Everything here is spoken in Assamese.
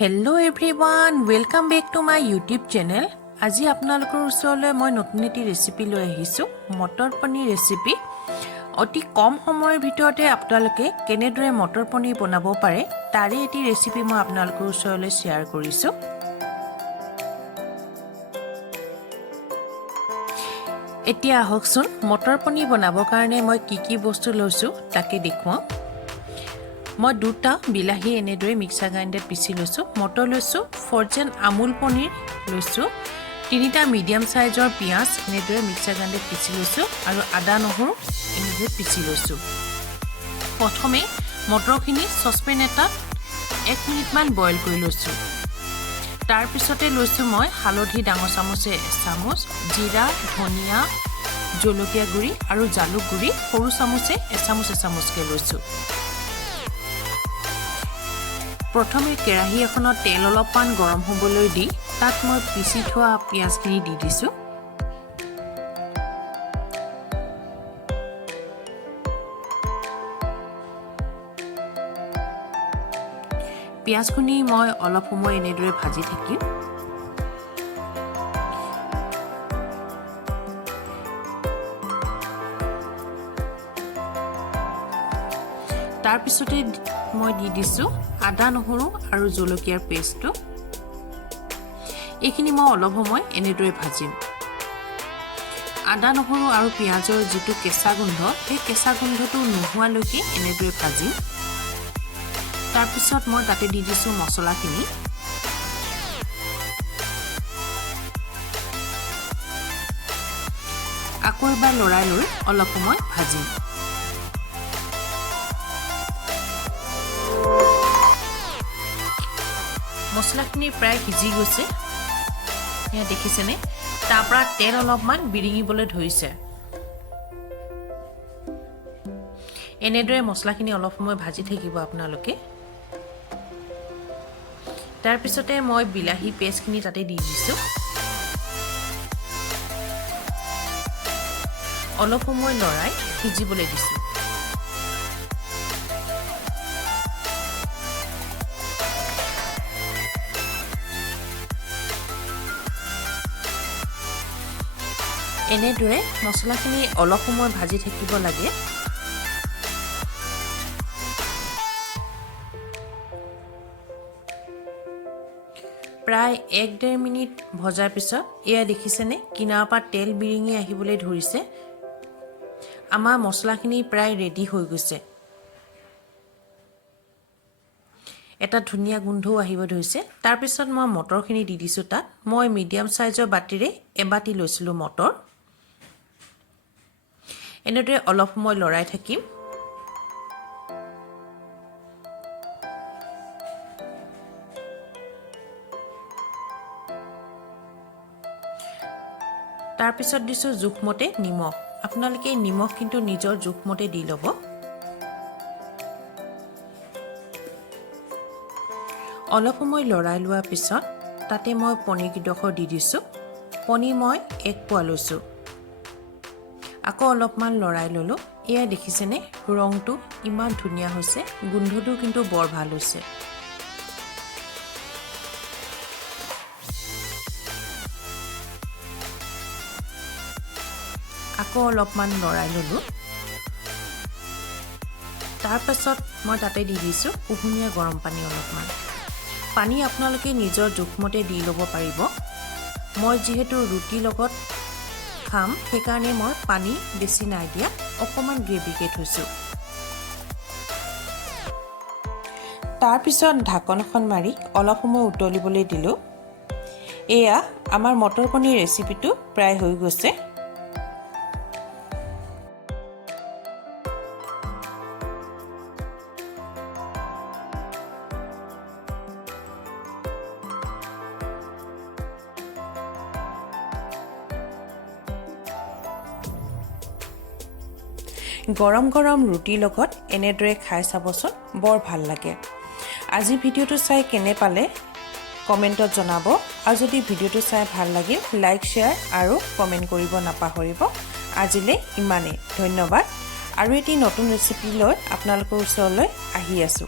Hello everyone, welcome back to my YouTube channel. আজি আপোনালোকৰ ওচৰলৈ মই নতুন এটি ৰেচিপি লৈ আহিছো মটৰ পনীৰ ৰেচিপি অতি কম সময়ৰ ভিতৰতে আপোনালোকে কেনেদৰে মটৰ পনীৰ বনাব পাৰে তাৰে এটি ৰেচিপি মই আপোনালোকৰ ওচৰলৈ শেয়াৰ কৰিছো এতিয়া আহকচোন মটৰ পনীৰ বনাবৰ কাৰণে মই কি বস্তু লৈছো তাকে দেখুৱাম মই দুটা বিলাহী এনেদৰে মিক্সাৰ গ্ৰাইণ্ডাৰত পিছি লৈছো মটৰ লৈছো ফৰজেন আমুল পনীৰ লৈছো তিনিটা মিডিয়াম সাইজৰ পিয়াজ এনেদৰে মিক্সাৰ গ্ৰাইণ্ডাৰত পিছি লৈছো আৰু আদা নহৰু এনেদৰে পিছি লৈছো প্ৰথমে মটৰখিনি সসপেন এটাত 1 মিনিট মান বইল কৰি লৈছো তাৰ পিছতে লৈছো মই হালধি ডাঙৰ চামুচে 1 চামুচ জিৰা ধনিয়া জলকীয়া গুৰি আৰু জালুক গুৰি সৰু চামুচে 1 চামুচকে লৈছো প্ৰথমে কেৰাহী এখনত তেল অলপমান গৰম হ'বলৈ দি তাত মই পিছি থোৱা পিয়াজখিনি দি দিছো পিয়াজখিনি মই অলপ সময় এনেদৰে ভাজি থাকিম তাৰ পিছতে মই দি দিছো আদা নহৰু আৰু জলকীয়াৰ পেষ্টটো এইখিনি মই অলপ সময় এনেদৰে ভাজিম আদা নহৰু আৰু পিয়াজৰ যিটো কেঁচা গোন্ধ এই কেঁচা গোন্ধটো নোহোৱালৈকে এনেদৰে ভাজিম তাৰ পিছত মই তাতে দি দিছো মছলাখিনি আকৌ এবাৰ লৰাই লৈ অলপ সময় ভাজিম মছলাখিনি প্ৰায় সিজি গৈছে ইয়া দেখিছেনে তাৰ পৰা তেল অলপমান বিৰিঙিবলৈ ধৰিছে এনেদৰে মছলাখিনি অলপ সময় ভাজি থাকিব আপোনালোকে তাৰ পিছতে মই বিলাহী পেষ্টখিনি তাতে দি দিছো অলপ সময় লৰাই সিজিবলৈ দিছো এনেদৰে মছলাখিনি অলপ সময় ভাজি থাকিব লাগে প্ৰায় 1.5 মিনিট ভজাৰ পিছত এয়া দেখিছেনে কিনাৰৰ পৰা তেল বিৰিঙি আহিবলৈ ধৰিছে আমাৰ মছলাখিনি প্ৰায় ৰেডি হৈ গৈছে এটা ধুনীয়া গোন্ধও আহিব ধৰিছে তাৰ পিছত মই মটৰখিনি দি দিছো তাত মই মিডিয়াম সাইজৰ বাটিৰে এবাটি লৈছিলো মটৰ এনেদৰে অলপ সময় লৰাই থাকিম তাৰ পিছত দিছো জোখমতে নিমখ আপোনালোকে নিমখ কিন্তু নিজৰ জোখমতে দি ল'ব অলপ সময় লৰাই লোৱাৰ পিছত তাতে মই পনীৰ কিডখৰ দি দিছো পনীৰ মই 1 পোৱা লৈছো আকৌ অলপমান লৰাই ললো এয়া দেখিছেনে ৰংটো ইমান ধুনীয়া হৈছে গোন্ধটো কিন্তু বৰ ভাল হৈছে আকৌ অলপমান লৰাই ললো তাৰ পাছত মই তাতে দি দিছো কুহুমীয়া গৰম পানী অলপমান পানী আপোনালোকে নিজৰ জোখমতে দি ল'ব পাৰিব মই যেহেতু ৰুটি লগত খাম সেইকাৰণে মই পানী বেছি নাই দিয়া অকমান গ্ৰেভিকে থৈছো তাৰ পিছত ঢাকনখন মাৰি অলপ সময় উতলিবলৈ দিলো এয়া আমাৰ মটৰ পনীৰ ৰেচিপিটো প্ৰায় হৈ গৈছে গৰম গৰম ৰুটিৰ লগত এনেদৰে খাই চাবচোন বৰ ভাল লাগে আজি ভিডিওটো চাই কেনে পালে কমেন্টত জনাব আৰু যদি ভিডিওটো চাই ভাল লাগে লাইক শেয়াৰ আৰু কমেন্ট কৰিব নাপাহৰিব আজিলে ইমানে ধন্যবাদ আৰু এটি নতুন ৰেচিপি লৈ আপোনালোকৰ ওচৰলৈ আহি আছো